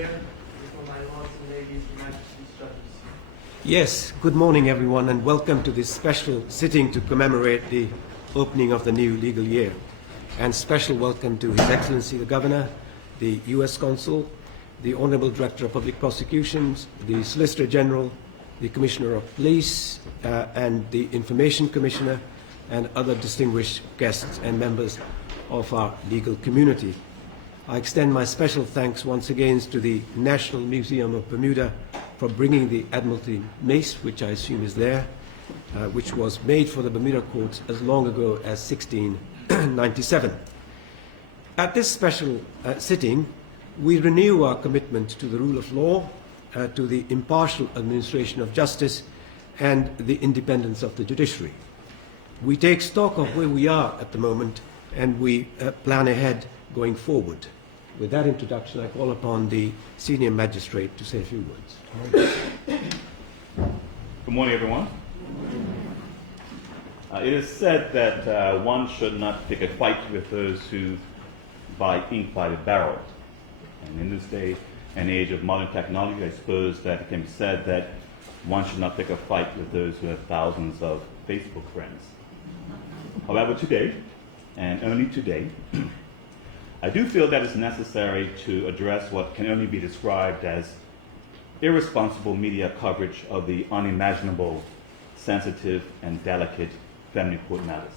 Year. Before my lords and ladies, the Magistrate's judges. Yes, good morning everyone and welcome to this special sitting to commemorate the opening of the new legal year. And special welcome to His Excellency the Governor, the US Consul, the Honourable Director of Public Prosecutions, the Solicitor General, the Commissioner of Police and the Information Commissioner and other distinguished guests and members of our legal community. I extend my special thanks once again to the National Museum of Bermuda for bringing the Admiralty Mace, which I assume is there, which was made for the Bermuda courts as long ago as 1697. At this special sitting, we renew our commitment to the rule of law, to the impartial administration of justice, and the independence of the judiciary. We take stock of where we are at the moment, and we plan ahead going forward. With that introduction, I call upon the Senior Magistrate to say a few words. Good morning, everyone. It is said that one should not pick a fight with those who buy ink by the barrel. And in this day and age of modern technology, I suppose that it can be said that one should not pick a fight with those who have thousands of Facebook friends. However, today, and only today, I do feel that it's necessary to address what can only be described as irresponsible media coverage of the unimaginable, sensitive, and delicate family court matters.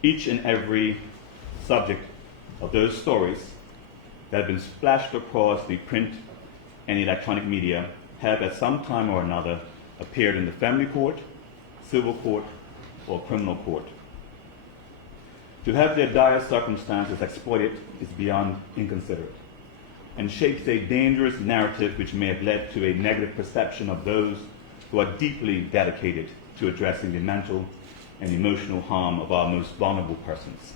Each and every subject of those stories that have been splashed across the print and electronic media have at some time or another appeared in the family court, civil court, or criminal court. To have their dire circumstances exploited is beyond inconsiderate and shapes a dangerous narrative which may have led to a negative perception of those who are deeply dedicated to addressing the mental and emotional harm of our most vulnerable persons.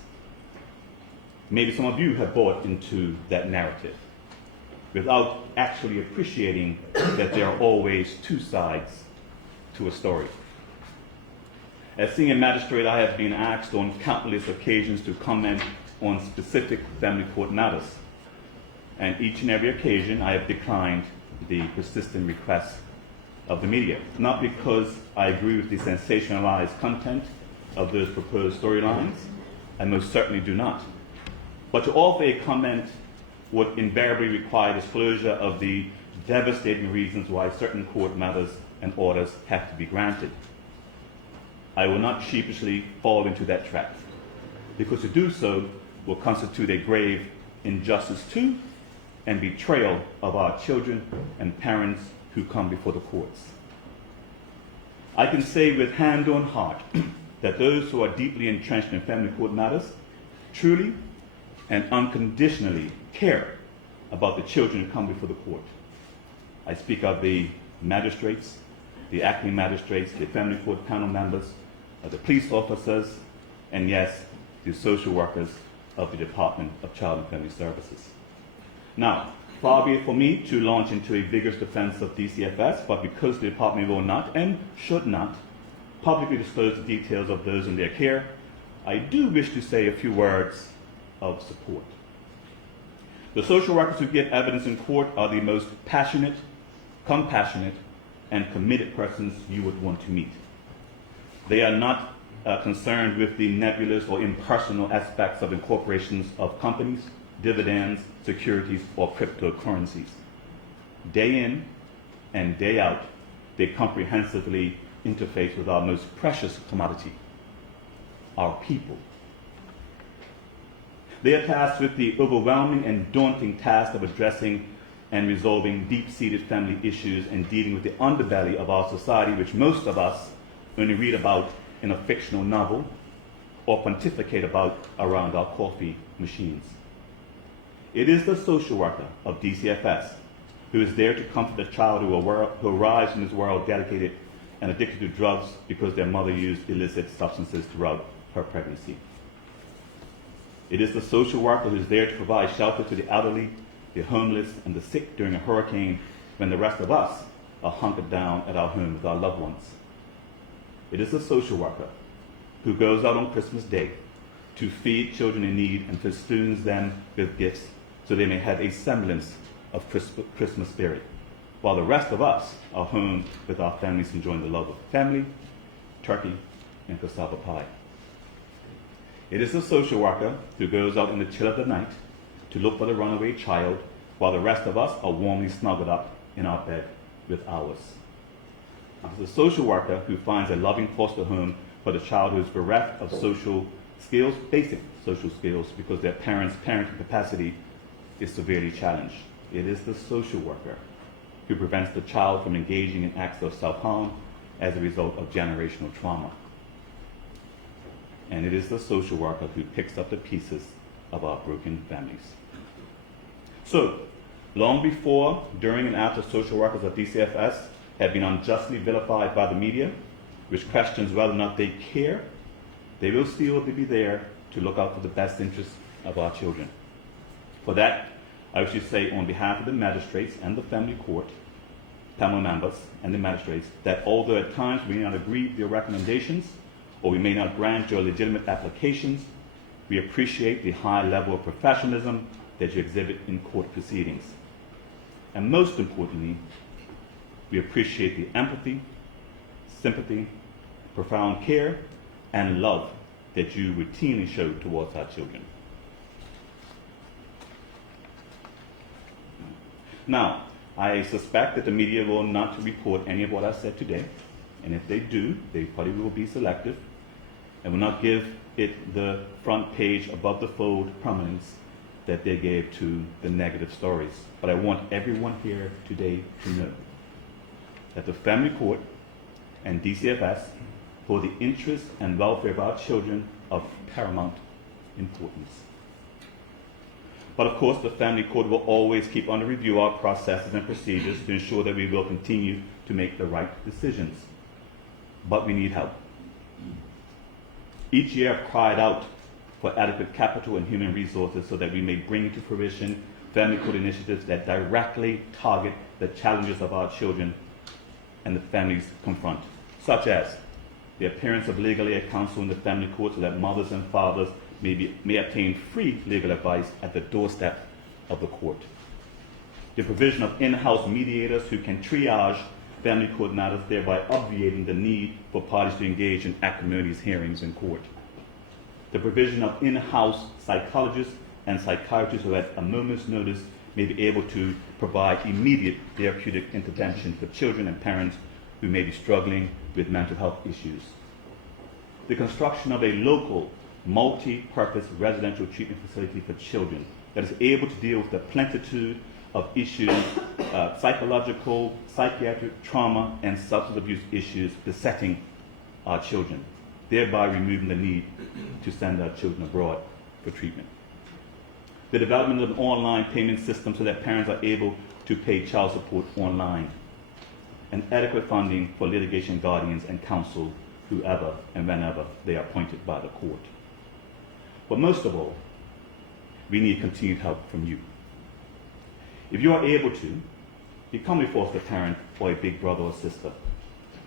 Maybe some of you have bought into that narrative without actually appreciating that there are always two sides to a story. As Senior Magistrate, I have been asked on countless occasions to comment on specific family court matters. And each and every occasion, I have declined the persistent requests of the media. Not because I agree with the sensationalized content of those proposed storylines, I most certainly do not. But to offer a comment would invariably require disclosure of the devastating reasons why certain court matters and orders have to be granted. I will not sheepishly fall into that trap, because to do so will constitute a grave injustice to and betrayal of our children and parents who come before the courts. I can say with hand on heart that those who are deeply entrenched in family court matters truly and unconditionally care about the children who come before the court. I speak of the magistrates, the acting magistrates, the family court panel members, the police officers, and yes, the social workers of the Department of Child and Family Services. Now, far be it for me to launch into a vigorous defense of DCFS, but because the Department will not and should not publicly disclose the details of those in their care, I do wish to say a few words of support. The social workers who give evidence in court are the most passionate, compassionate, and committed persons you would want to meet. They are not concerned with the nebulous or impersonal aspects of incorporations of companies, dividends, securities, or cryptocurrencies. Day in and day out, they comprehensively interface with our most precious commodity, our people. They are tasked with the overwhelming and daunting task of addressing and resolving deep-seated family issues and dealing with the underbelly of our society, which most of us only read about in a fictional novel or pontificate about around our coffee machines. It is the social worker of DCFS who is there to comfort the child who arrives in this world dedicated and addicted to drugs because their mother used illicit substances throughout her pregnancy. It is the social worker who is there to provide shelter to the elderly, the homeless, and the sick during a hurricane when the rest of us are hunkered down at our home with our loved ones. It is the social worker who goes out on Christmas Day to feed children in need and festoons them with gifts so they may have a semblance of Christmas spirit, while the rest of us are home with our families enjoying the love of family, turkey, and cassava pie. It is the social worker who goes out in the chill of the night to look for the runaway child, while the rest of us are warmly snuggled up in our bed with ours. It is the social worker who finds a loving foster home for the child who is bereft of social skills, basic social skills, because their parents' parenting capacity is severely challenged. It is the social worker who prevents the child from engaging in acts of self-harm as a result of generational trauma. And it is the social worker who picks up the pieces of our broken families. So, long before, during, and after social workers of DCFS have been unjustly vilified by the media, which questions whether or not they care, they will still be there to look out for the best interests of our children. For that, I wish to say on behalf of the magistrates and the family court, panel members and the magistrates, that although at times we may not agree with your recommendations, or we may not grant your legitimate applications, we appreciate the high level of professionalism that you exhibit in court proceedings. And most importantly, we appreciate the empathy, sympathy, profound care, and love that you routinely show towards our children. Now, I suspect that the media will not report any of what I said today, and if they do, they probably will be selective and will not give it the front page above the fold prominence that they gave to the negative stories. But I want everyone here today to know that the family court and DCFS hold the interest and welfare of our children of paramount importance. But of course, the family court will always keep under review our processes and procedures to ensure that we will continue to make the right decisions. But we need help. Each year I've cried out for adequate capital and human resources so that we may bring to fruition family court initiatives that directly target the challenges of our children and the families confront, such as the appearance of legal aid counsel in the family court so that mothers and fathers may obtain free legal advice at the doorstep of the court. The provision of in-house mediators who can triage family court matters, thereby obviating the need for parties to engage in acrimonious hearings in court. The provision of in-house psychologists and psychiatrists who at a moment's notice may be able to provide immediate therapeutic intervention for children and parents who may be struggling with mental health issues. The construction of a local, multi-purpose residential treatment facility for children that is able to deal with the plenitude of issues, psychological, psychiatric, trauma, and substance abuse issues besetting our children, thereby removing the need to send our children abroad for treatment. The development of an online payment system so that parents are able to pay child support online, and adequate funding for litigation guardians and counsel whoever and whenever they are appointed by the court. But most of all, we need continued help from you. If you are able to, become a foster parent or a big brother or sister.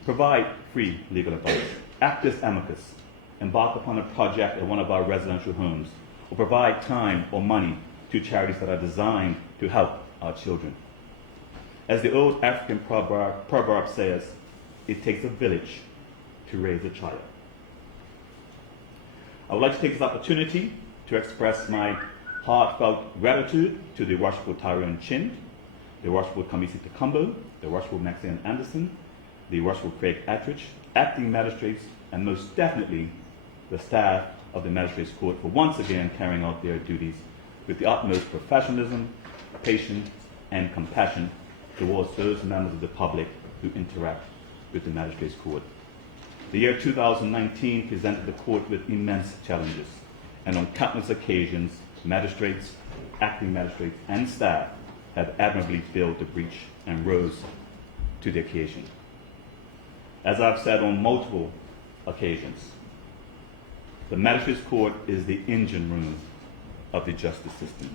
Provide free legal advice. Act as amicus. Embark upon a project at one of our residential homes, or provide time or money to charities that are designed to help our children. As the old African proverb says, it takes a village to raise a child. I would like to take this opportunity to express my heartfelt gratitude to the Rushford Tyrone Chin, the Rushford Kamisi Takumbo, the Rushford Maxine Anderson, the Rushford Craig Attridge, acting magistrates, and most definitely the staff of the Magistrates Court for once again carrying out their duties with the utmost professionalism, patience, and compassion towards those members of the public who interact with the Magistrates Court. The year 2019 presented the court with immense challenges, and on countless occasions, magistrates, acting magistrates, and staff have admirably filled the breach and rose to the occasion. As I've said on multiple occasions, the Magistrates Court is the engine room of the justice system,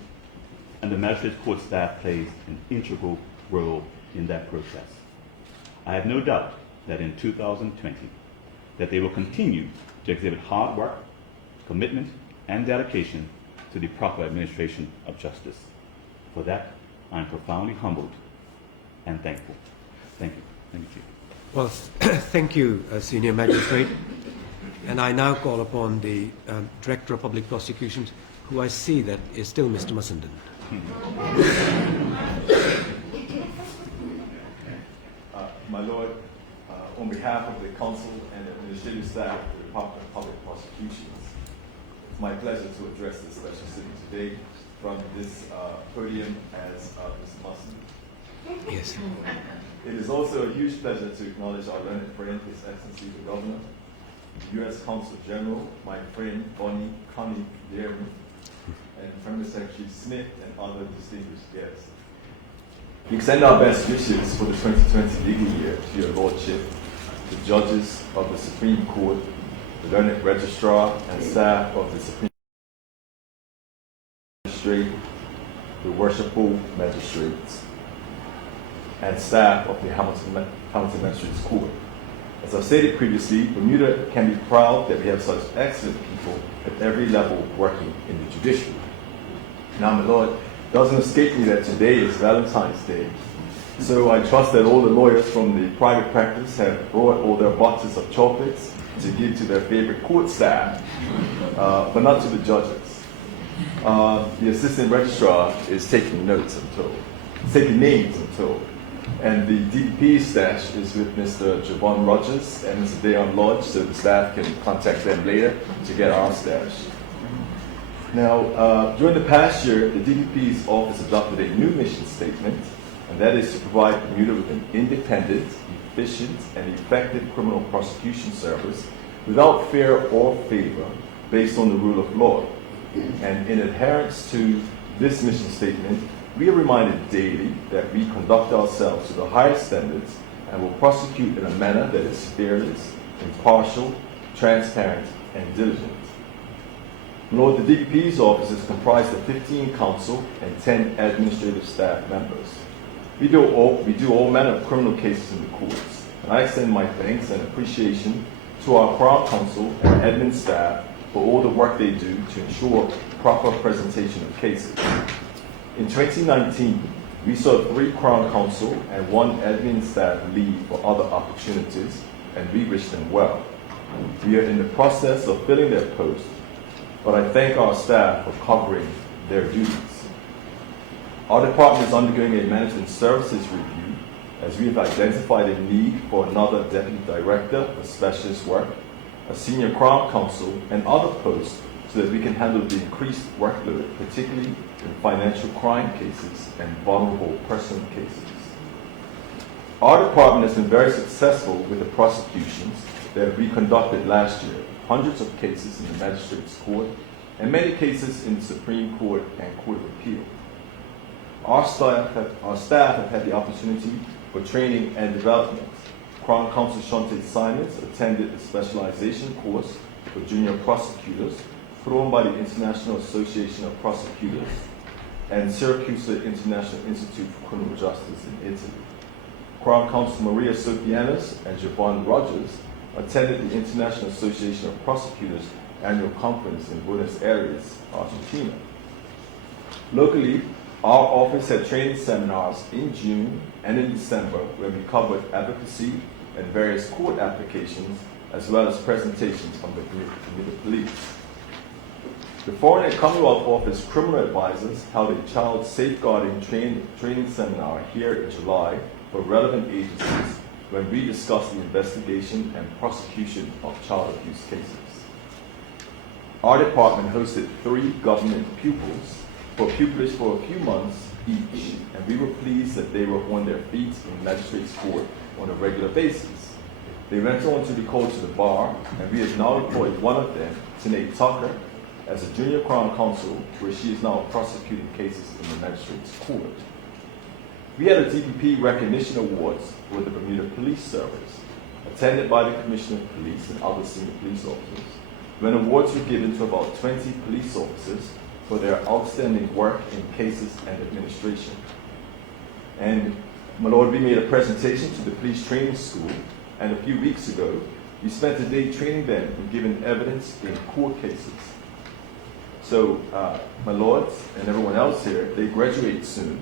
and the Magistrates Court staff plays an integral role in that process. I have no doubt that in 2020, that they will continue to exhibit hard work, commitment, and dedication to the proper administration of justice. For that, I'm profoundly humbled and thankful. Thank you. Thank you, Chief. Well, thank you, Senior Magistrate. And I now call upon the Director of Public Prosecutions, who I see that is still Mr. Mussenden. My Lord, on behalf of the Council and Administrative Staff of the Department of Public Prosecutions, it's my pleasure to address this special sitting today from this podium as Mr. Mussenden. Yes. It is also a huge pleasure to acknowledge our learned friend, His Excellency the Governor, U.S. Consul General, my friend Bonnie Connie Dearman, and Permanent Secretary Smith, and other distinguished guests. We extend our best wishes for the 2020 legal year to your Lordship, the judges of the Supreme Court, the learned registrar and staff of the Supreme Magistrate, the worshipful magistrates, and staff of the Hamilton Magistrates Court. As I've stated previously, Bermuda can be proud that we have such excellent people at every level working in the judiciary. Now, my Lord, it doesn't escape me that today is Valentine's Day. So I trust that all the lawyers from the private practice have brought all their boxes of chocolates to give to their favorite court staff, but not to the judges. The assistant registrar is taking notes, I'm told. Taking names, I'm told. And the DDP stash is with Mr. Javon Rogers and Mr. Dayon Lodge, so the staff can contact them later to get our stash. Now, during the past year, the DDP's office adopted a new mission statement, and that is to provide Bermuda with an independent, efficient, and effective criminal prosecution service without fear or favor, based on the rule of law. And in adherence to this mission statement, we are reminded daily that we conduct ourselves to the highest standards and will prosecute in a manner that is fearless, impartial, transparent, and diligent. Lord, the DPP's office is comprised of 15 counsel and 10 administrative staff members. We do all manner of criminal cases in the courts, and I extend my thanks and appreciation to our Crown Counsel and admin staff for all the work they do to ensure proper presentation of cases. In 2019, we saw 3 Crown Counsel and 1 admin staff leave for other opportunities, and we wish them well. We are in the process of filling their posts, but I thank our staff for covering their duties. Our department is undergoing a management services review as we have identified a need for another deputy director for specialist work, a senior Crown Counsel, and other posts so that we can handle the increased workload, particularly in financial crime cases and vulnerable person cases. Our department has been very successful with the prosecutions that we conducted last year, hundreds of cases in the Magistrates Court, and many cases in the Supreme Court and Court of Appeal. Our staff have had the opportunity for training and development. Crown Counsel Shante Simons attended the specialization course for junior prosecutors put on by the International Association of Prosecutors and Syracuse International Institute for Criminal Justice in Italy. Crown Counsel Maria Sofianis and Javon Rogers attended the International Association of Prosecutors annual conference in Buenos Aires, Argentina. Locally, our office had training seminars in June and in December where we covered advocacy and various court applications, as well as presentations from the Bermuda Police. The Foreign and Commonwealth Office Criminal Advisors held a child safeguarding training seminar here in July for relevant agencies when we discussed the investigation and prosecution of child abuse cases. Our department hosted 3 government pupils for pupillage for a few months each, and we were pleased that they were on their feet in Magistrates Court on a regular basis. They went on to be called to the bar, and we have now employed one of them, Sinead Tucker, as a junior Crown Counsel, where she is now prosecuting cases in the Magistrates Court. We had a DPP Recognition Awards for the Bermuda Police Service, attended by the Commissioner of Police and other senior police officers, when awards were given to about 20 police officers for their outstanding work in cases and administration. And, my Lord, we made a presentation to the police training school, and a few weeks ago, we spent a day training them in giving evidence in court cases. So, my Lords and everyone else here, they graduate soon.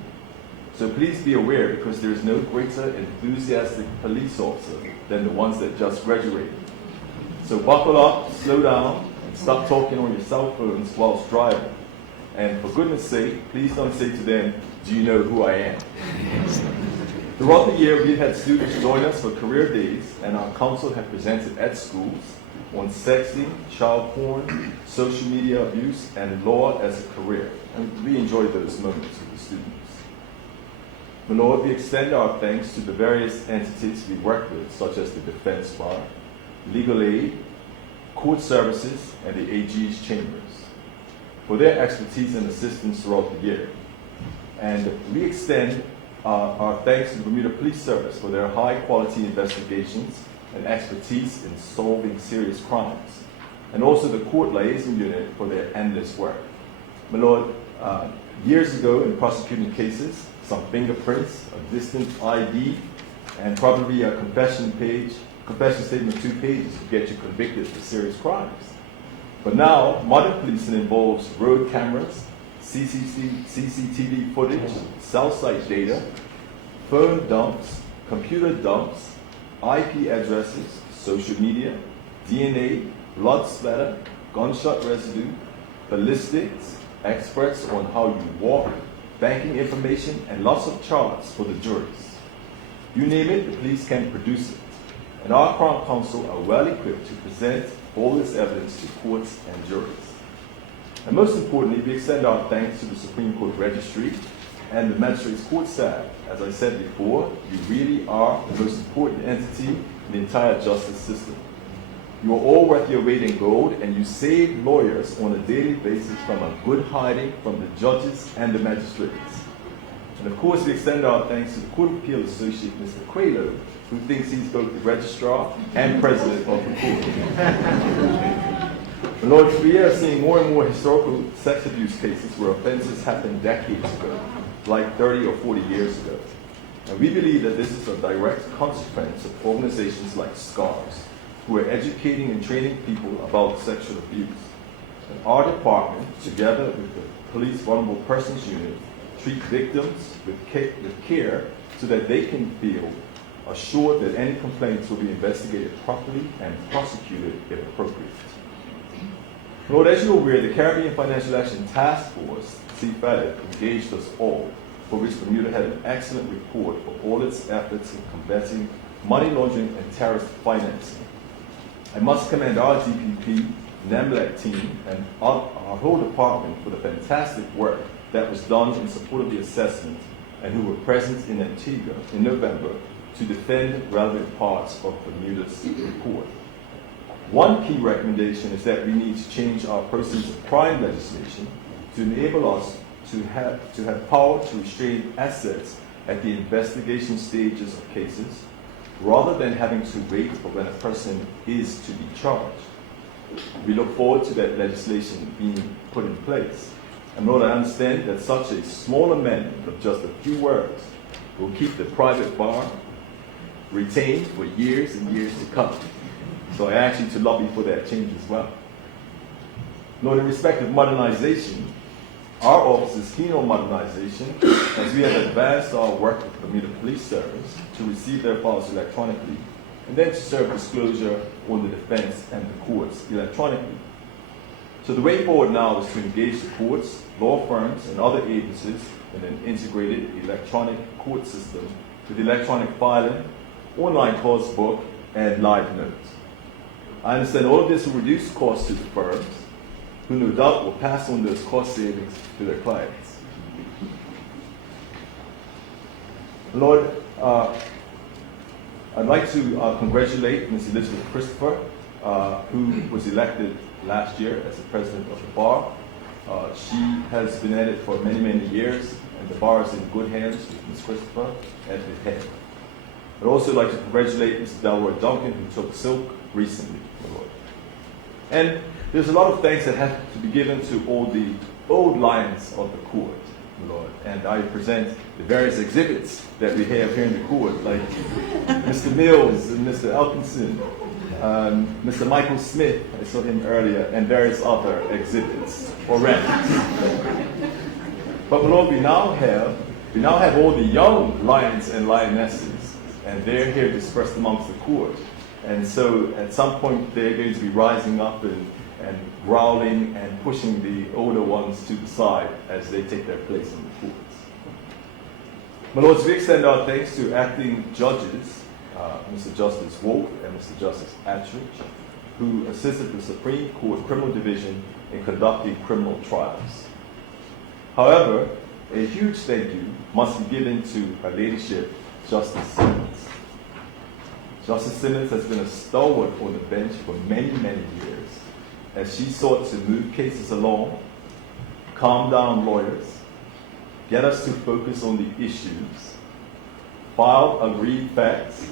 So please be aware, because there is no greater enthusiastic police officer than the ones that just graduated. So buckle up, slow down, and stop talking on your cell phones whilst driving. And for goodness sake, please don't say to them, "Do you know who I am?" Throughout the year, we've had students join us for career days, and our council have presented at schools on sexting, child porn, social media abuse, and law as a career. And we enjoyed those moments with the students. My Lord, we extend our thanks to the various entities we work with, such as the Defense Bar, Legal Aid, Court Services, and the AG's Chambers, for their expertise and assistance throughout the year. And we extend our thanks to the Bermuda Police Service for their high-quality investigations and expertise in solving serious crimes, and also the Court Liaison Unit for their endless work. My Lord, years ago in prosecuting cases, some fingerprints, a distant ID, and probably a confession statement of 2 pages to get you convicted for serious crimes. But now, modern policing involves road cameras, CCTV footage, cell site data, phone dumps, computer dumps, IP addresses, social media, DNA, blood splatter, gunshot residue, ballistics, experts on how you walk, banking information, and lots of charts for the juries. You name it, the police can produce it. And our Crown Counsel are well equipped to present all this evidence to courts and juries. And most importantly, we extend our thanks to the Supreme Court Registry and the Magistrate's Court staff. As I said before, you really are the most important entity in the entire justice system. You are all worth your weight in gold, and you save lawyers on a daily basis from a good hiding from the judges and the magistrates. And of course, we extend our thanks to the Court of Appeal Associate, Mr. Quaylo, who thinks he's both the registrar and president of the court. Lord, we are seeing more and more historical sex abuse cases where offenses happened decades ago, like 30 or 40 years ago. And we believe that this is a direct consequence of organizations like SCARS, who are educating and training people about sexual abuse. And our department, together with the Police Vulnerable Persons Unit, treat victims with care so that they can feel assured that any complaints will be investigated properly and prosecuted if appropriate. Lord, as you're aware, the Caribbean Financial Action Task Force, CFATF, engaged us all, for which Bermuda had an excellent report for all its efforts in combating money laundering and terrorist financing. I must commend our DPP, NEMLEC team, and our whole department for the fantastic work that was done in support of the assessment, and who were present in Antigua in November to defend relevant parts of Bermuda's report. One key recommendation is that we need to change our proceeds of crime legislation to enable us to have power to restrain assets at the investigation stages of cases, rather than having to wait for when a person is to be charged. We look forward to that legislation being put in place. And Lord, I understand that such a small amendment of just a few words will keep the private bar retained for years and years to come. So I ask you to lobby for that change as well. Lord, in respect of modernization, our office is keen on modernization as we have advanced our work with the Bermuda Police Service to receive their files electronically and then to serve disclosure on the defense and the courts electronically. So the way forward now is to engage the courts, law firms, and other agencies in an integrated electronic court system with electronic filing, online course book, and live notes. I understand all of this will reduce costs to the firms, who no doubt will pass on those cost savings to their clients. Lord, I'd like to congratulate Ms. Elizabeth Christopher, who was elected last year as the president of the bar. She has been at it for many, many years, and the bar is in good hands with Ms. Christopher at the head. I'd also like to congratulate Mr. Delroy Duncan, who took silk recently, my Lord. And there's a lot of thanks that have to be given to all the old lions of the court, my Lord. And I present the various exhibits that we have here in the court, like Mr. Mills and Mr. Elkinson, Mr. Michael Smith, I saw him earlier, and various other exhibits or records. But my Lord, we now have We now have all the young lions and lionesses, and they're here dispersed amongst the court. And so at some point, they're going to be rising up and growling and pushing the older ones to the side as they take their place in the courts. My lords, we extend our thanks to acting judges, Mr. Justice Wolf and Mr. Justice Attridge, who assisted the Supreme Court Criminal Division in conducting criminal trials. However, a huge thank you must be given to Her Ladyship, Justice Simmons. Justice Simmons has been a stalwart on the bench for many, many years as she sought to move cases along, calm down lawyers, get us to focus on the issues, file agreed facts,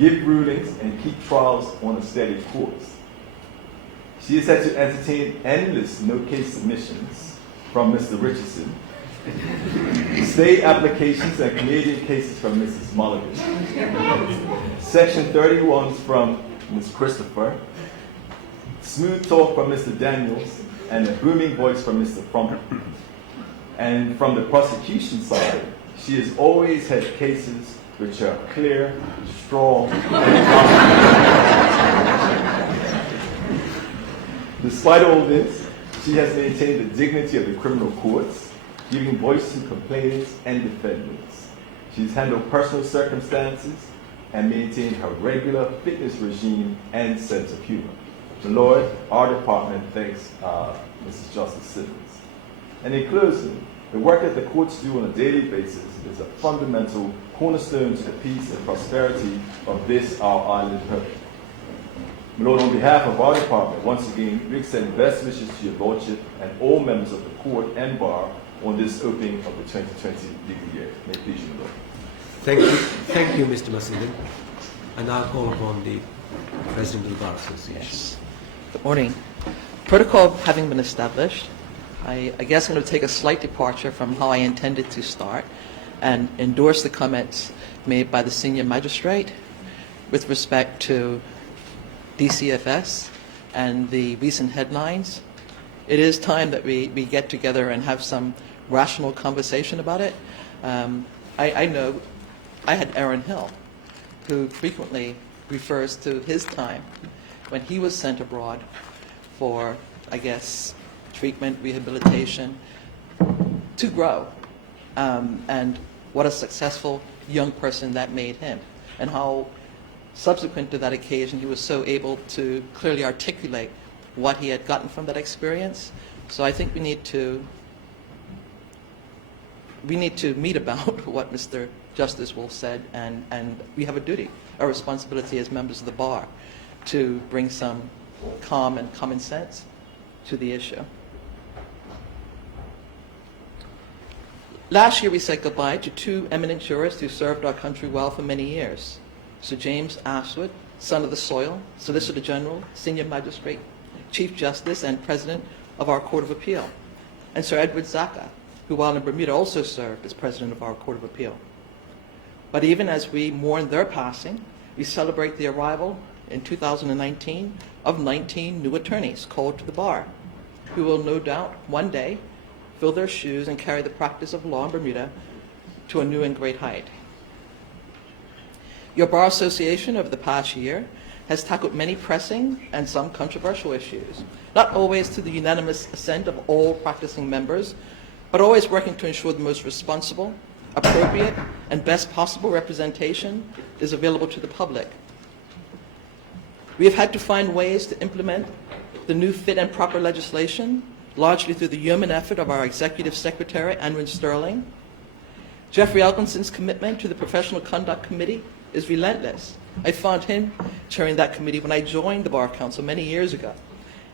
give rulings, and keep trials on a steady course. She has had to entertain endless no-case submissions from Mr. Richardson, state applications and Canadian cases from Mrs. Mulligan, Section 31s from Ms. Christopher, smooth talk from Mr. Daniels, and a booming voice from Mr. Frump. And from the prosecution side, she has always had cases which are clear, strong, and confident. Despite all this, she has maintained the dignity of the criminal courts, giving voice to complainants and defendants. She's handled personal circumstances and maintained her regular fitness regime and sense of humor. The Lord, our department thanks Mrs. Justice Simmons. And in closing, the work that the courts do on a daily basis is a fundamental cornerstone to the peace and prosperity of this, our island republic. My Lord, on behalf of our department, once again, we extend best wishes to your Lordship and all members of the court and bar on this opening of the 2020 legal year. May it please you, my Lord. Thank you, Mr. Masilin. And I'll call upon the President of the Bar Association. Yes. Good morning. Protocol having been established, I guess I'm going to take a slight departure from how I intended to start and endorse the comments made by the senior magistrate with respect to DCFS and the recent headlines. It is time that we get together and have some rational conversation about it. I know I had Aaron Hill, who frequently refers to his time when he was sent abroad for, I guess, treatment, rehabilitation, to grow, and what a successful young person that made him, and how subsequent to that occasion he was so able to clearly articulate what he had gotten from that experience. So I think we need to meet about what Mr. Justice Wolf said, and we have a duty, a responsibility as members of the bar to bring some calm and common sense to the issue. Last year we said goodbye to two eminent jurists who served our country well for many years. Sir James Ashwood, son of the soil, Solicitor General, Senior Magistrate, Chief Justice and President of our Court of Appeal, and Sir Edward Zaka, who while in Bermuda also served as President of our Court of Appeal. But even as we mourn their passing, we celebrate the arrival in 2019 of 19 new attorneys called to the bar, who will no doubt one day fill their shoes and carry the practice of law in Bermuda to a new and great height. Your Bar Association over the past year has tackled many pressing and some controversial issues, not always to the unanimous assent of all practicing members, but always working to ensure the most responsible, appropriate, and best possible representation is available to the public. We have had to find ways to implement the new fit and proper legislation, largely through the yeoman effort of our Executive Secretary, Anwin Sterling. Jeffrey Elkinson's commitment to the Professional Conduct Committee is relentless. I found him chairing that committee when I joined the Bar Council many years ago,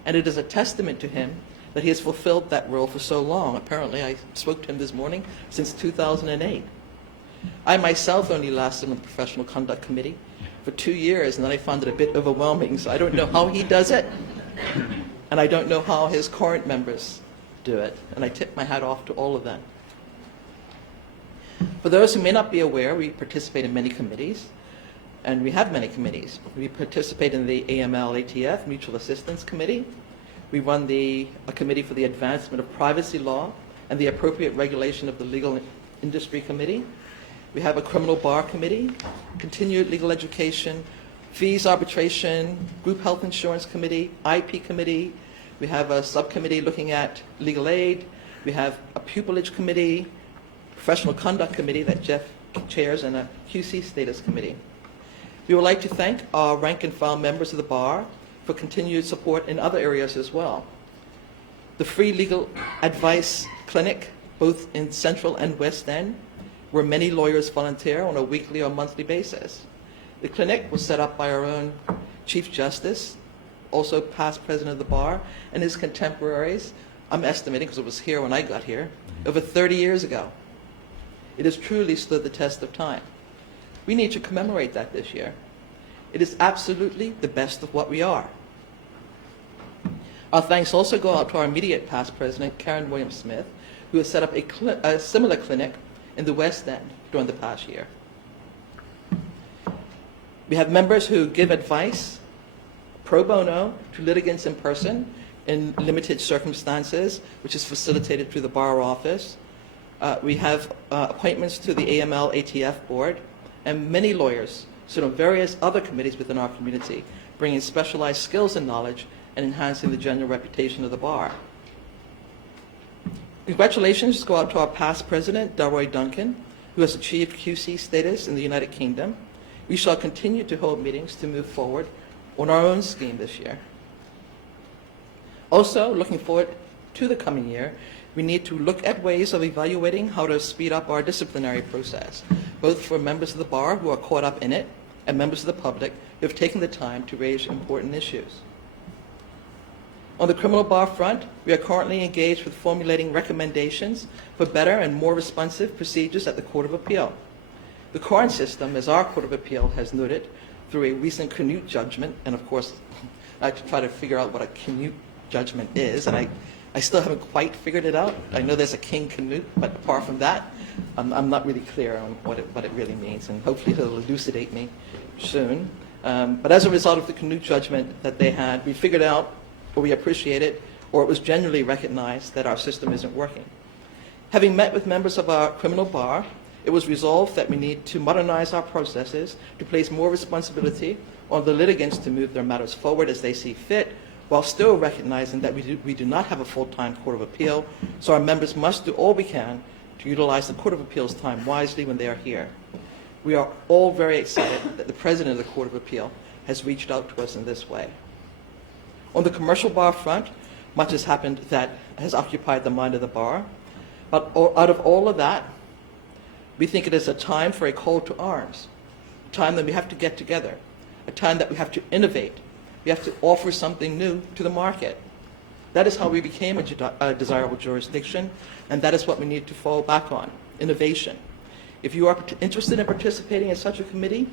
and it is a testament to him that he has fulfilled that role for so long. Apparently, I spoke to him this morning, since 2008. I myself only lasted on the Professional Conduct Committee for 2 years, and then I found it a bit overwhelming, so I don't know how he does it, and I don't know how his current members do it, and I tip my hat off to all of them. For those who may not be aware, we participate in many committees, and we have many committees. We participate in the AML-ATF, Mutual Assistance Committee. We run a committee for the advancement of privacy law and the appropriate regulation of the legal Industry Committee. We have a Criminal Bar Committee, Continued Legal Education, Fees Arbitration, Group Health Insurance Committee, IP Committee. We have a subcommittee looking at legal aid. We have a Pupillage Committee, Professional Conduct Committee that Jeff chairs, and a QC Status Committee. We would like to thank our rank and file members of the bar for continued support in other areas as well. The free legal advice clinic, both in Central and West End, where many lawyers volunteer on a weekly or monthly basis. The clinic was set up by our own Chief Justice, also past president of the bar, and his contemporaries, I'm estimating because it was here when I got here, over 30 years ago. It has truly stood the test of time. We need to commemorate that this year. It is absolutely the best of what we are. Our thanks also go out to our immediate past president, Karen Williams-Smith, who has set up a similar clinic in the West End during the past year. We have members who give advice pro bono to litigants in person in limited circumstances, which is facilitated through the bar office. We have appointments to the AML-ATF board, and many lawyers sit on various other committees within our community, bringing specialized skills and knowledge and enhancing the general reputation of the bar. Congratulations go out to our past president, Delroy Duncan, who has achieved QC status in the United Kingdom. We shall continue to hold meetings to move forward on our own scheme this year. Also, looking forward to the coming year, we need to look at ways of evaluating how to speed up our disciplinary process, both for members of the bar who are caught up in it and members of the public who have taken the time to raise important issues. On the criminal bar front, we are currently engaged with formulating recommendations for better and more responsive procedures at the Court of Appeal. The current system, as our Court of Appeal has noted through a recent Canute judgment, and of course, I have to try to figure out what a Canute judgment is, and I still haven't quite figured it out. I know there's a King Canute, but apart from that, I'm not really clear on what it really means, and hopefully he'll elucidate me soon. But as a result of the Canute judgment that they had, we figured out, or we appreciated, or it was generally recognized that our system isn't working. Having met with members of our criminal bar, it was resolved that we need to modernize our processes to place more responsibility on the litigants to move their matters forward as they see fit, while still recognizing that we do not have a full-time Court of Appeal, so our members must do all we can to utilize the Court of Appeal's time wisely when they are here. We are all very excited that the President of the Court of Appeal has reached out to us in this way. On the commercial bar front, much has happened that has occupied the mind of the bar, but out of all of that, we think it is a time for a call to arms, a time that we have to get together, a time that we have to innovate. We have to offer something new to the market. That is how we became a desirable jurisdiction, and that is what we need to fall back on, innovation. If you are interested in participating in such a committee,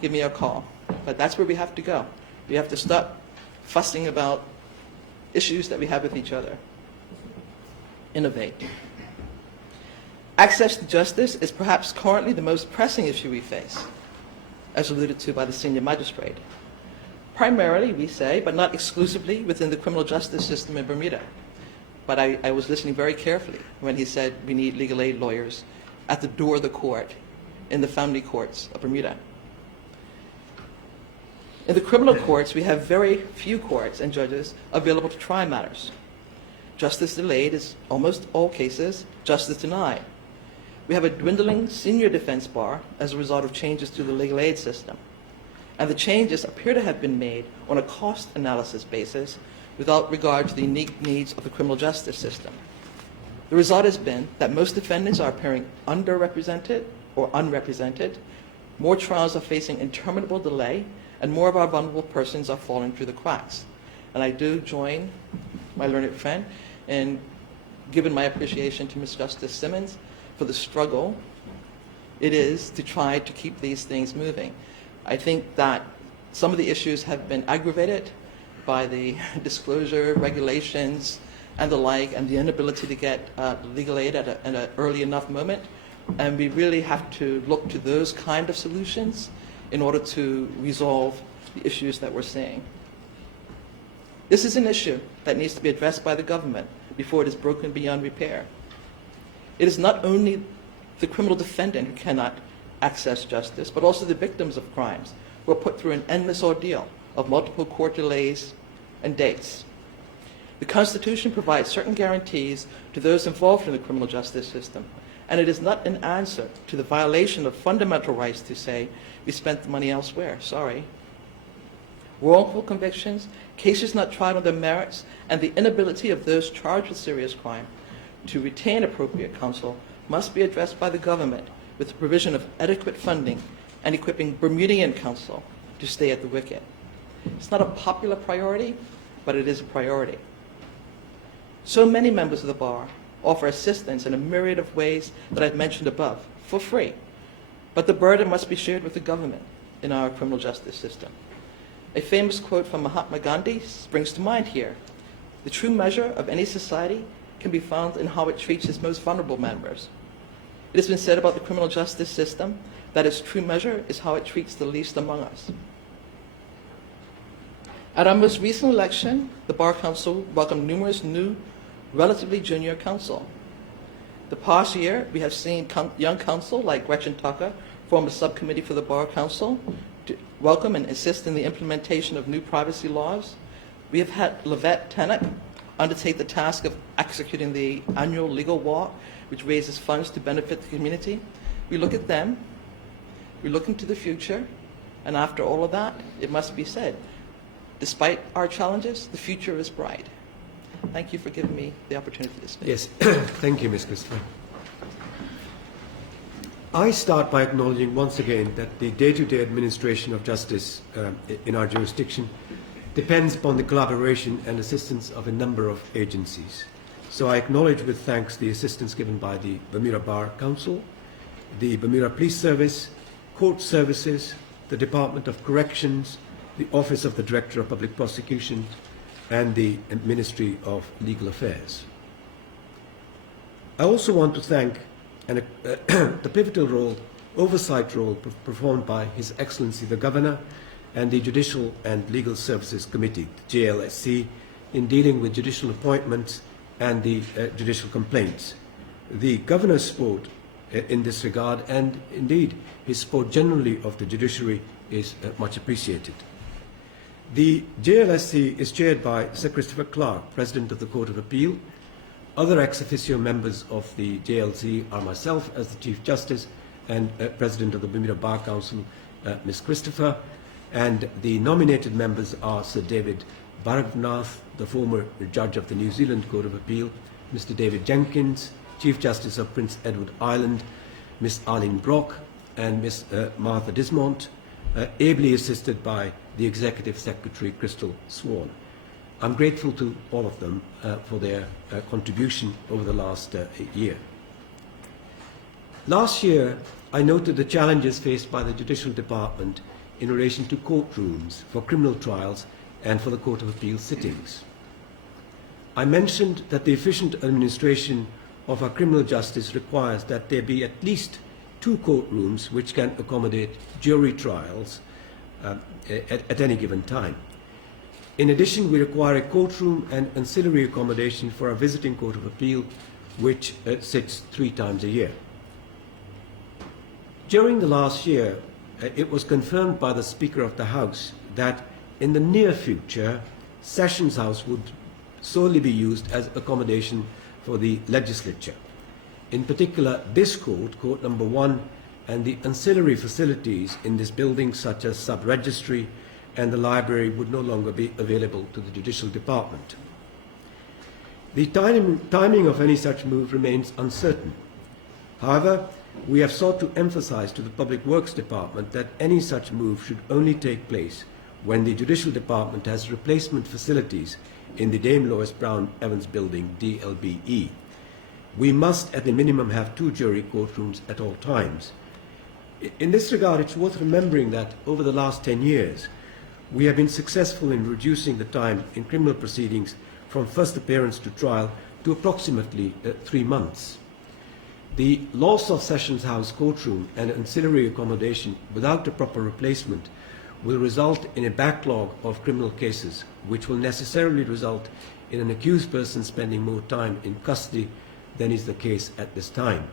give me a call. But that's where we have to go. We have to stop fussing about issues that we have with each other. Innovate. Access to justice is perhaps currently the most pressing issue we face, as alluded to by the senior magistrate. Primarily, we say, but not exclusively, within the criminal justice system in Bermuda. But I was listening very carefully when he said we need legal aid lawyers at the door of the court in the family courts of Bermuda. In the criminal courts, we have very few courts and judges available to try matters. Justice delayed is almost all cases justice denied. We have a dwindling senior defense bar as a result of changes to the legal aid system. And the changes appear to have been made on a cost analysis basis without regard to the unique needs of the criminal justice system. The result has been that most defendants are appearing underrepresented or unrepresented, more trials are facing interminable delay, and more of our vulnerable persons are falling through the cracks. And I do join my learned friend in giving my appreciation to Ms. Justice Simmons for the struggle it is to try to keep these things moving. I think that some of the issues have been aggravated by the disclosure regulations and the like, and the inability to get legal aid at an early enough moment. And we really have to look to those kind of solutions in order to resolve the issues that we're seeing. This is an issue that needs to be addressed by the government before it is broken beyond repair. It is not only the criminal defendant who cannot access justice, but also the victims of crimes who are put through an endless ordeal of multiple court delays and dates. The Constitution provides certain guarantees to those involved in the criminal justice system, and it is not an answer to the violation of fundamental rights to say, we spent the money elsewhere, sorry. Wrongful convictions, cases not tried on their merits, and the inability of those charged with serious crime to retain appropriate counsel must be addressed by the government with the provision of adequate funding and equipping Bermudian counsel to stay at the wicket. It's not a popular priority, but it is a priority. So many members of the bar offer assistance in a myriad of ways that I've mentioned above, for free. But the burden must be shared with the government in our criminal justice system. A famous quote from Mahatma Gandhi springs to mind here. The true measure of any society can be found in how it treats its most vulnerable members. It has been said about the criminal justice system that its true measure is how it treats the least among us. At our most recent election, the Bar Council welcomed numerous new, relatively junior counsel. The past year, we have seen young counsel like Gretchen Tucker form a subcommittee for the Bar Council to welcome and assist in the implementation of new privacy laws. We have had Lavette Tannock undertake the task of executing the annual legal walk, which raises funds to benefit the community. We look at them, we look into the future, and after all of that, it must be said, despite our challenges, the future is bright. Thank you for giving me the opportunity to speak. Yes, thank you, Ms. Christopher. I start by acknowledging once again that the day-to-day administration of justice in our jurisdiction depends upon the collaboration and assistance of a number of agencies. So I acknowledge with thanks the assistance given by the Bermuda Bar Council, the Bermuda Police Service, Court Services, the Department of Corrections, the Office of the Director of Public Prosecution, and the Ministry of Legal Affairs. I also want to thank the pivotal oversight role performed by His Excellency the Governor and the Judicial and Legal Services Committee, the JLSC, in dealing with judicial appointments and the judicial complaints. The Governor's support in this regard, and indeed his support generally of the judiciary, is much appreciated. The JLSC is chaired by Sir Christopher Clark, President of the Court of Appeal. Other ex officio members of the JLC are myself as the Chief Justice and President of the Bermuda Bar Council, Ms. Christopher, and the nominated members are Sir David Bhargavanath, the former Judge of the New Zealand Court of Appeal, Mr. David Jenkins, Chief Justice of Prince Edward Island, Ms. Arlene Brock, and Ms. Martha Dismont, ably assisted by the Executive Secretary, Crystal Swan. I'm grateful to all of them for their contribution over the last year. Last year, I noted the challenges faced by the Judicial Department in relation to courtrooms for criminal trials and for the Court of Appeal sittings. I mentioned that the efficient administration of our criminal justice requires that there be at least 2 courtrooms which can accommodate jury trials at any given time. In addition, we require a courtroom and ancillary accommodation for our visiting Court of Appeal, which sits 3 times a year. During the last year, it was confirmed by the Speaker of the House that in the near future, Sessions House would solely be used as accommodation for the legislature. In particular, this court, Court Number 1, and the ancillary facilities in this building, such as sub-registry and the library, would no longer be available to the Judicial Department. The timing of any such move remains uncertain. However, we have sought to emphasize to the Public Works Department that any such move should only take place when the Judicial Department has replacement facilities in the Dame Lois Brown Evans Building, DLBE. We must, at the minimum, have 2 jury courtrooms at all times. In this regard, it's worth remembering that over the last 10 years, we have been successful in reducing the time in criminal proceedings from first appearance to trial to approximately 3 months. The loss of Sessions House courtroom and ancillary accommodation without a proper replacement will result in a backlog of criminal cases, which will necessarily result in an accused person spending more time in custody than is the case at this time.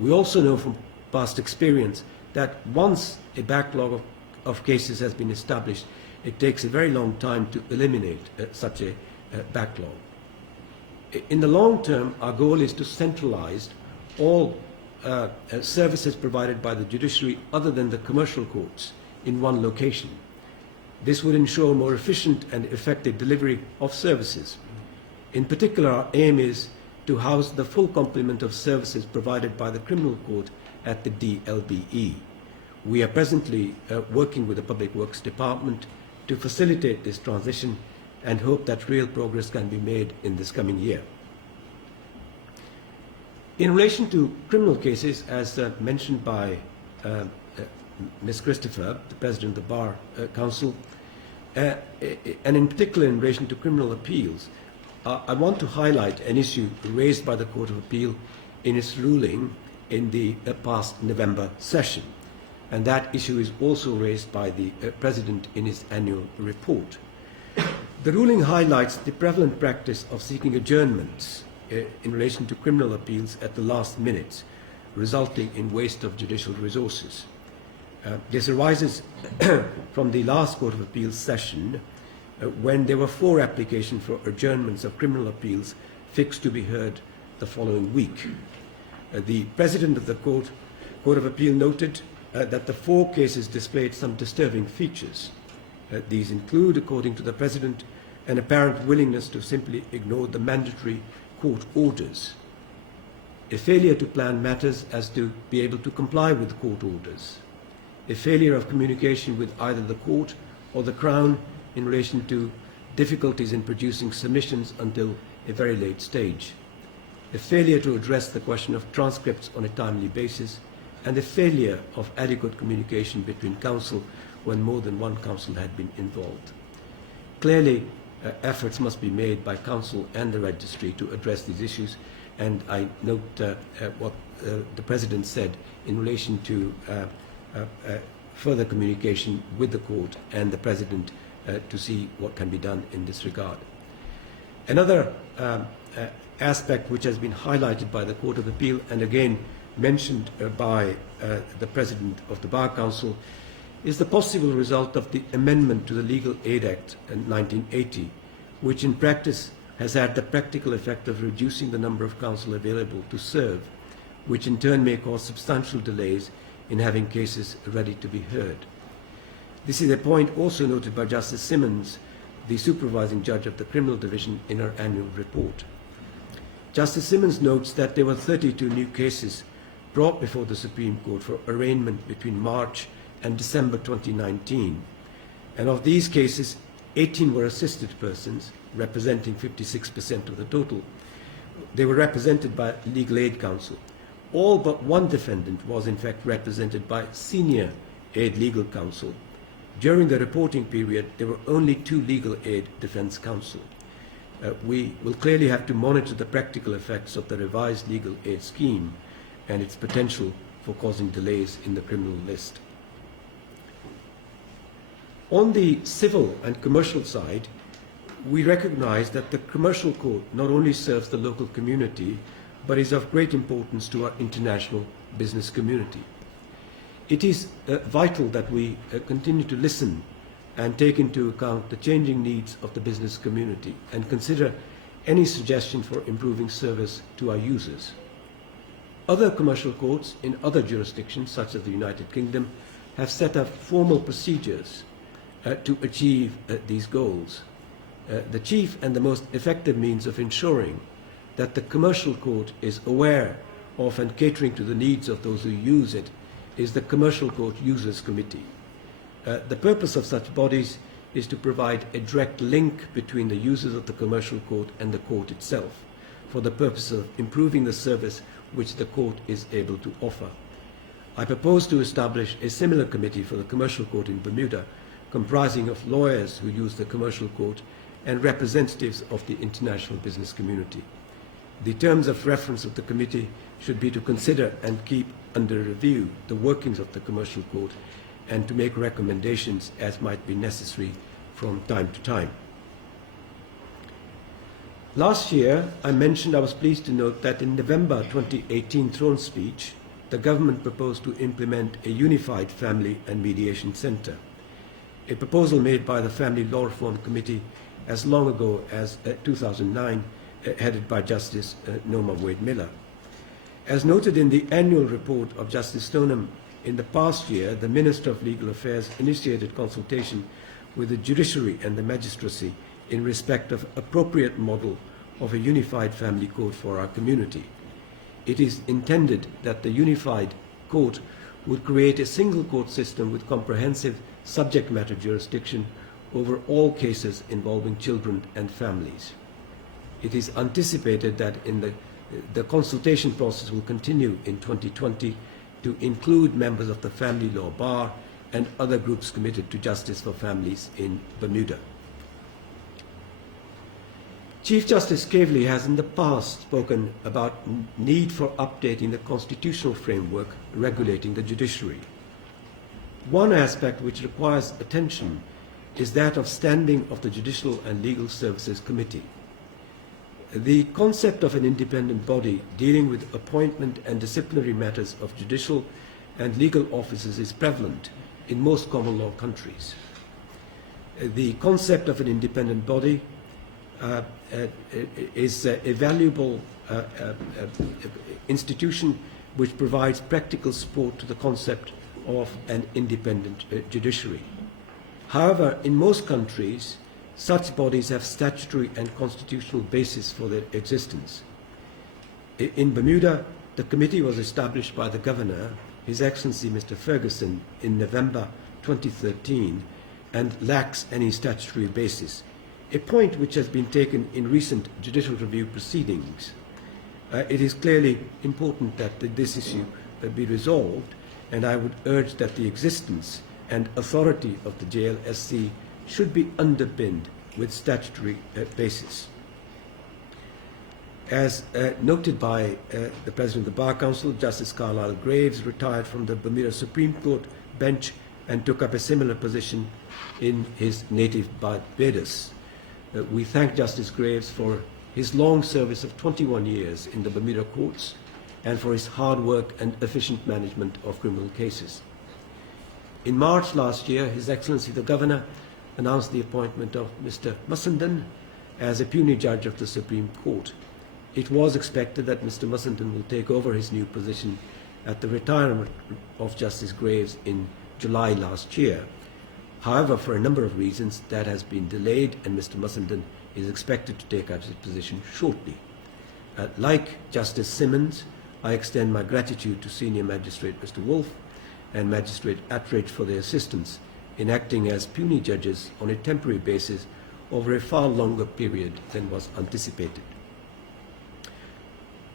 We also know from past experience that once a backlog of cases has been established, it takes a very long time to eliminate such a backlog. In the long term, our goal is to centralize all services provided by the judiciary other than the commercial courts in one location. This would ensure more efficient and effective delivery of services. In particular, our aim is to house the full complement of services provided by the criminal court at the DLBE. We are presently working with the Public Works Department to facilitate this transition and hope that real progress can be made in this coming year. In relation to criminal cases, as mentioned by Ms. Christopher, the President of the Bar Council, and in particular in relation to criminal appeals, I want to highlight an issue raised by the Court of Appeal in its ruling in the past November session. And that issue is also raised by the President in his annual report. The ruling highlights the prevalent practice of seeking adjournments in relation to criminal appeals at the last minute, resulting in waste of judicial resources. This arises from the last Court of Appeals session when there were 4 applications for adjournments of criminal appeals fixed to be heard the following week. The President of the Court of Appeal noted that the 4 cases displayed some disturbing features. These include, according to the President, an apparent willingness to simply ignore the mandatory court orders, a failure to plan matters as to be able to comply with court orders, a failure of communication with either the court or the Crown in relation to difficulties in producing submissions until a very late stage, a failure to address the question of transcripts on a timely basis, and a failure of adequate communication between counsel when more than one counsel had been involved. Clearly, efforts must be made by counsel and the registry to address these issues, and I note what the President said in relation to further communication with the court and the President to see what can be done in this regard. Another aspect which has been highlighted by the Court of Appeal and again mentioned by the President of the Bar Council is the possible result of the amendment to the Legal Aid Act in 1980, which in practice has had the practical effect of reducing the number of counsel available to serve, which in turn may cause substantial delays in having cases ready to be heard. This is a point also noted by Justice Simmons, the supervising judge of the Criminal Division, in her annual report. Justice Simmons notes that there were 32 new cases brought before the Supreme Court for arraignment between March and December 2019, and of these cases, 18 were assisted persons, representing 56% of the total. They were represented by Legal Aid Counsel. All but one defendant was in fact represented by Senior Aid Legal Counsel. During the reporting period, there were only 2 Legal Aid Defense Counsel. We will clearly have to monitor the practical effects of the revised legal aid scheme and its potential for causing delays in the criminal list. On the civil and commercial side, we recognize that the commercial court not only serves the local community, but is of great importance to our international business community. It is vital that we continue to listen and take into account the changing needs of the business community and consider any suggestion for improving service to our users. Other commercial courts in other jurisdictions, such as the United Kingdom, have set up formal procedures to achieve these goals. The chief and the most effective means of ensuring that the commercial court is aware of and catering to the needs of those who use it is the Commercial Court Users Committee. The purpose of such bodies is to provide a direct link between the users of the commercial court and the court itself for the purpose of improving the service which the court is able to offer. I propose to establish a similar committee for the commercial court in Bermuda, comprising of lawyers who use the commercial court and representatives of the international business community. The terms of reference of the committee should be to consider and keep under review the workings of the commercial court and to make recommendations as might be necessary from time to time. Last year, I mentioned I was pleased to note that in November 2018 throne speech, the government proposed to implement a unified family and mediation centre, a proposal made by the Family Law Reform Committee as long ago as 2009, headed by Justice Noma Wade-Miller. As noted in the annual report of Justice Stoneham, in the past year, the Minister of Legal Affairs initiated consultation with the Judiciary and the Magistracy in respect of appropriate model of a unified family court for our community. It is intended that the unified court would create a single court system with comprehensive subject matter jurisdiction over all cases involving children and families. It is anticipated that the consultation process will continue in 2020 to include members of the family law bar and other groups committed to justice for families in Bermuda. Chief Justice Cavely has in the past spoken about need for updating the constitutional framework regulating the judiciary. One aspect which requires attention is that of standing of the Judicial and Legal Services Committee. The concept of an independent body dealing with appointment and disciplinary matters of judicial and legal officers is prevalent in most common law countries. The concept of an independent body is a valuable institution which provides practical support to the concept of an independent judiciary. However, in most countries, such bodies have statutory and constitutional basis for their existence. In Bermuda, the committee was established by the Governor, His Excellency Mr. Ferguson, in November 2013 and lacks any statutory basis, a point which has been taken in recent judicial review proceedings. It is clearly important that this issue be resolved, and I would urge that the existence and authority of the JLSC should be underpinned with statutory basis. As noted by the President of the Bar Council, Justice Carlyle Graves retired from the Bermuda Supreme Court bench and took up a similar position in his native Barbados. We thank Justice Graves for his long service of 21 years in the Bermuda courts and for his hard work and efficient management of criminal cases. In March last year, His Excellency the Governor announced the appointment of Mr. Mussenden as a puisne judge of the Supreme Court. It was expected that Mr. Mussenden will take over his new position at the retirement of Justice Graves in July last year. However, for a number of reasons, that has been delayed, and Mr. Mussenden is expected to take up his position shortly. Like Justice Simmons, I extend my gratitude to Senior Magistrate Mr. Wolfe and Magistrate Attridge for their assistance in acting as puisne judges on a temporary basis over a far longer period than was anticipated.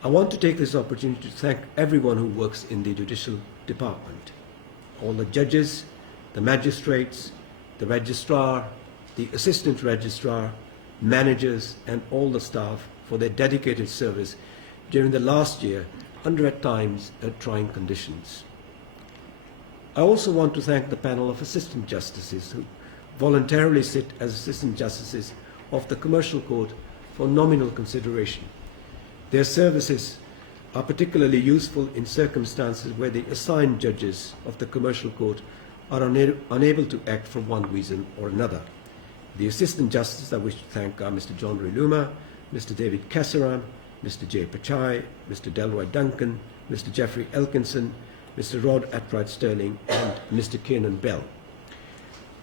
I want to take this opportunity to thank everyone who works in the judicial department, all the judges, the magistrates, the registrar, the assistant registrar, managers, and all the staff for their dedicated service during the last year under at times trying conditions. I also want to thank the panel of assistant justices who voluntarily sit as assistant justices of the Commercial Court for nominal consideration. Their services are particularly useful in circumstances where the assigned judges of the Commercial Court are unable to act for one reason or another. The assistant justices I wish to thank are Mr. John Riluma, Mr. David Kassaram, Mr. Jay Pachai, Mr. Delroy Duncan, Mr. Jeffrey Elkinson, Mr. Rod Atwright Sterling, and Mr. Kiernan Bell.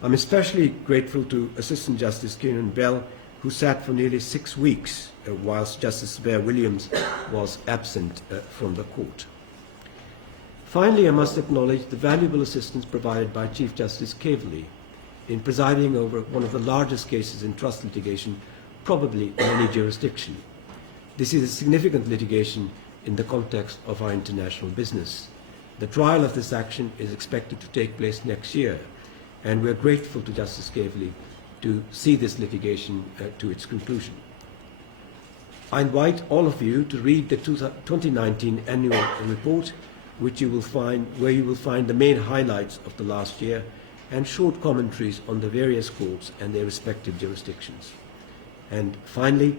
I'm especially grateful to Assistant Justice Kiernan Bell, who sat for nearly 6 weeks whilst Justice Bear Williams was absent from the court. Finally, I must acknowledge the valuable assistance provided by Chief Justice Cavely in presiding over one of the largest cases in trust litigation, probably in any jurisdiction. This is a significant litigation in the context of our international business. The trial of this action is expected to take place next year, and we are grateful to Justice Cavely to see this litigation to its conclusion. I invite all of you to read the 2019 annual report, where you will find the main highlights of the last year and short commentaries on the various courts and their respective jurisdictions. And finally,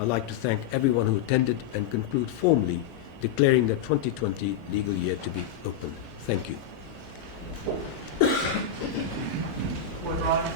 I'd like to thank everyone who attended and conclude formally declaring the 2020 legal year to be open. Thank you. Order, Your Honor.